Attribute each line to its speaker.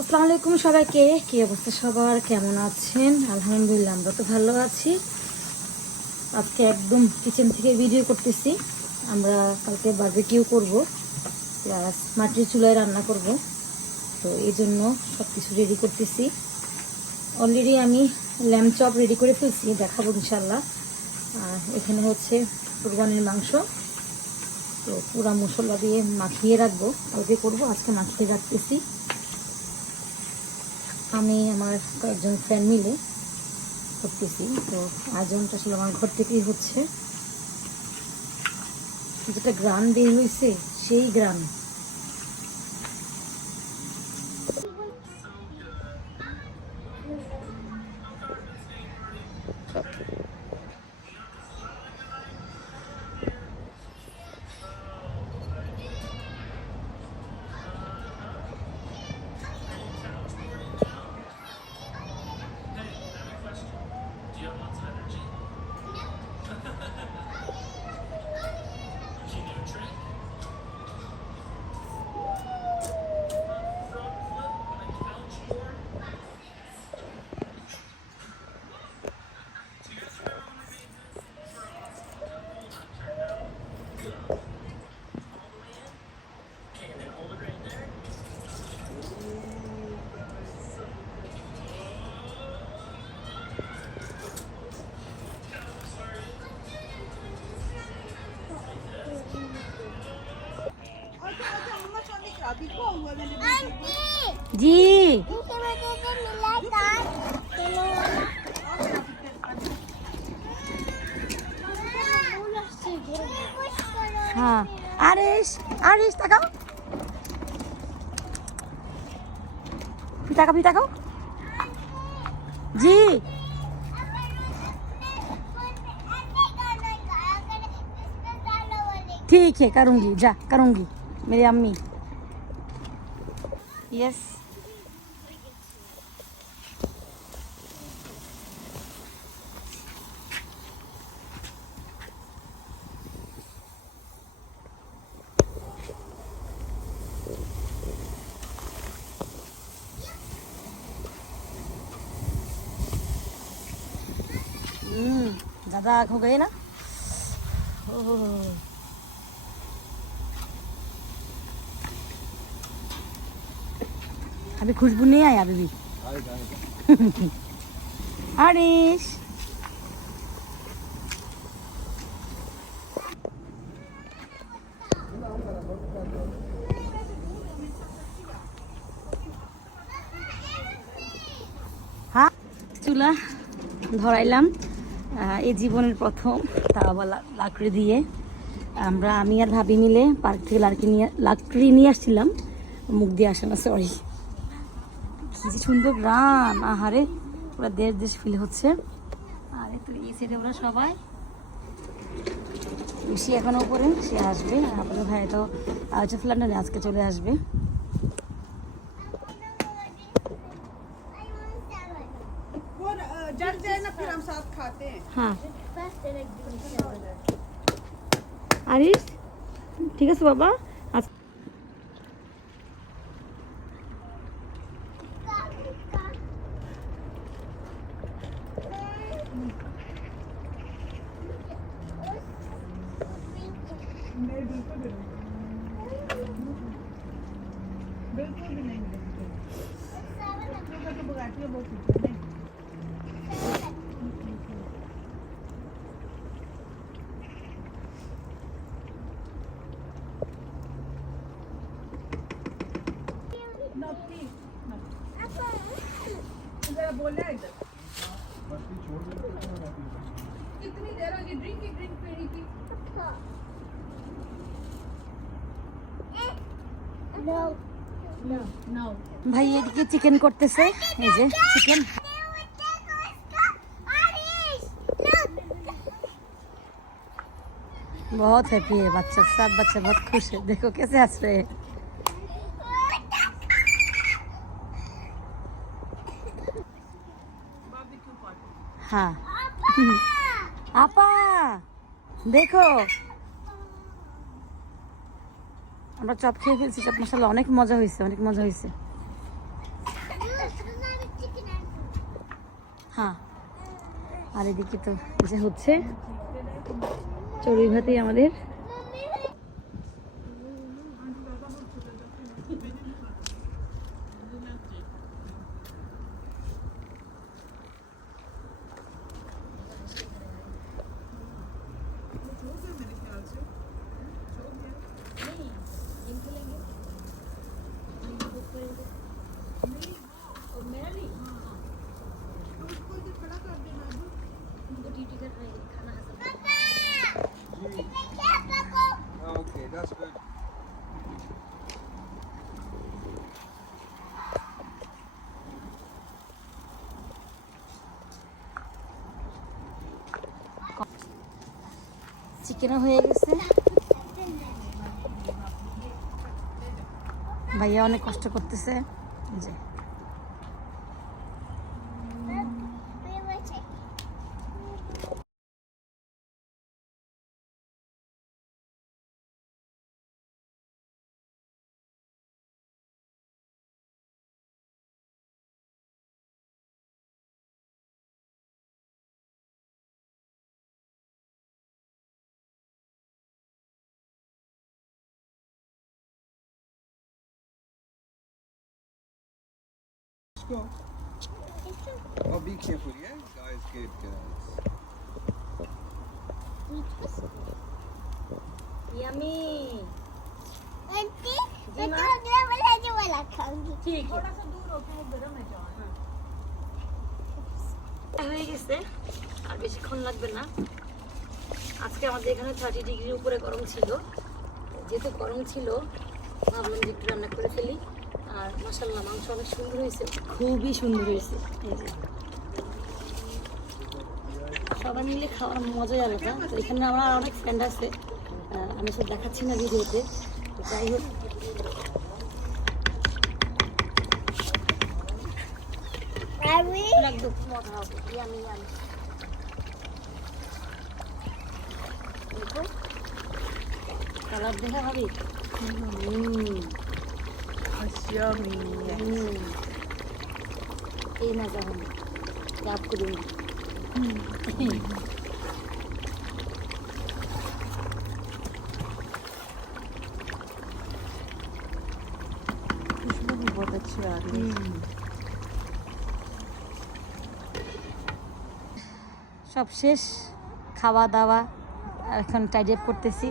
Speaker 1: আসসালামু আলাইকুম সবাইকে। কি অবস্থা সবার? কেমন আছেন? আলহামদুলিল্লাহ, আমরা তো ভালো আছি। আজকে একদম কিচেন থেকে ভিডিও করতেছি। আমরা কালকে বার্বিকিউ করব। প্লাস মাটির চুলায় রান্না করব। তো এই জন্য সব কিছু রেডি করতেছি। অলরেডি আমি ল্যাম চপ রেডি করে ফেলছি, দেখাবো ইনশাল্লাহ আর এখানে হচ্ছে কুরবানির মাংস। তো পুরা মশলা দিয়ে মাখিয়ে রাখব। কালকে করব, আজকে মাখিয়ে রাখতেছি। আমি আমার কয়েকজন ফ্রেন্ড মিলে করতেছি। তো আয়োজনটা আসলে আমার ঘর থেকেই হচ্ছে। যেটা গ্রাম বের হয়েছে, সেই গ্রান जी। हाँ। आरिश आरिश, तकाओ। तकाओ तकाओ। जी। ठीक है, करूँगी, जा, करूँगी, मेरी अम्मी। यस हम्म ज़्यादा आग हो गए ना अभी खुशबू नहीं आई अभी भी आरिश হ্যাঁ চুলা ধরাইলাম আহ, এই জীবনের প্রথম তা আবার লা- লাকড়ি দিয়ে আমরা আমি আর ভাবি মিলে পার্ক থেকে লাকড়ি নিয়ে লাকড়ি নিয়ে আসছিলাম মুখ দিয়ে আসে না সরি কি যে সুন্দর রান। আহারে ওরা দেশ দেশ ফিল হচ্ছে। আরে তো এই সাইডে ওরা সবাই। সে এখন ওপরে সে আসবে। আর আপনার ভাই তো আজ লন্ডনে আজকে চলে আসবে। হ্যাঁ। আরিস ঠিক আছে বাবা?
Speaker 2: बिल्कुल भी नहीं तो बगाती है बहुत कितनी देर होगी ड्रिंक ही ड्रिंक पीने की No.
Speaker 1: ভাই এদিকে চিকেন করতেছে এই যে চিকেন बहुत हैप्पी है बच्चा सब बच्चे बहुत खुश है देखो कैसे हंस रहे हैं
Speaker 2: Barbecue party.
Speaker 1: हाँ আপা দেখো আমরা চপ খেয়ে ফেলছি, চপ মশলা অনেক মজা হয়েছে, অনেক মজা হয়েছে। হ্যাঁ। আর এদিকে তো যে হচ্ছে, চড়ুই ভাতেই আমাদের হয়ে গেছে। ভাইয়া অনেক কষ্ট করতেছে। যে।
Speaker 3: go. Oh, be careful, yeah? Guys, good guys.
Speaker 1: Yami
Speaker 4: aunty
Speaker 1: ji,
Speaker 4: मैं
Speaker 1: माँ?
Speaker 4: तो अगला वाला जो वाला खाऊंगी
Speaker 1: ঠিক
Speaker 2: थोड़ा सा दूर होके वो गर्म है जान
Speaker 1: হয়ে গেছে আর বেশিক্ষণ লাগবে না আজকে আমাদের এখানে থার্টি ডিগ্রির উপরে গরম ছিল যেহেতু গরম ছিল ভাবলাম যে একটু রান্না করে ফেলি আর মশাল্লা মাংস অনেক সুন্দর হয়েছে। খুবই সুন্দর হয়েছে। সবাই মিলে খাওয়ার মজাই আলাদা। তো এখানে আমার আর অনেক ফ্রেন্ড আছে। আমি সব দেখাচ্ছি না ভিডিওতে। তো যাই হোক। হবে। কালার দেখা ভাবি হুম। 아시아미 네.
Speaker 2: 게임하자고 앞으로 음.
Speaker 1: সব শেষ খাওয়া দাওয়া এখন টাইজে পড়তেছি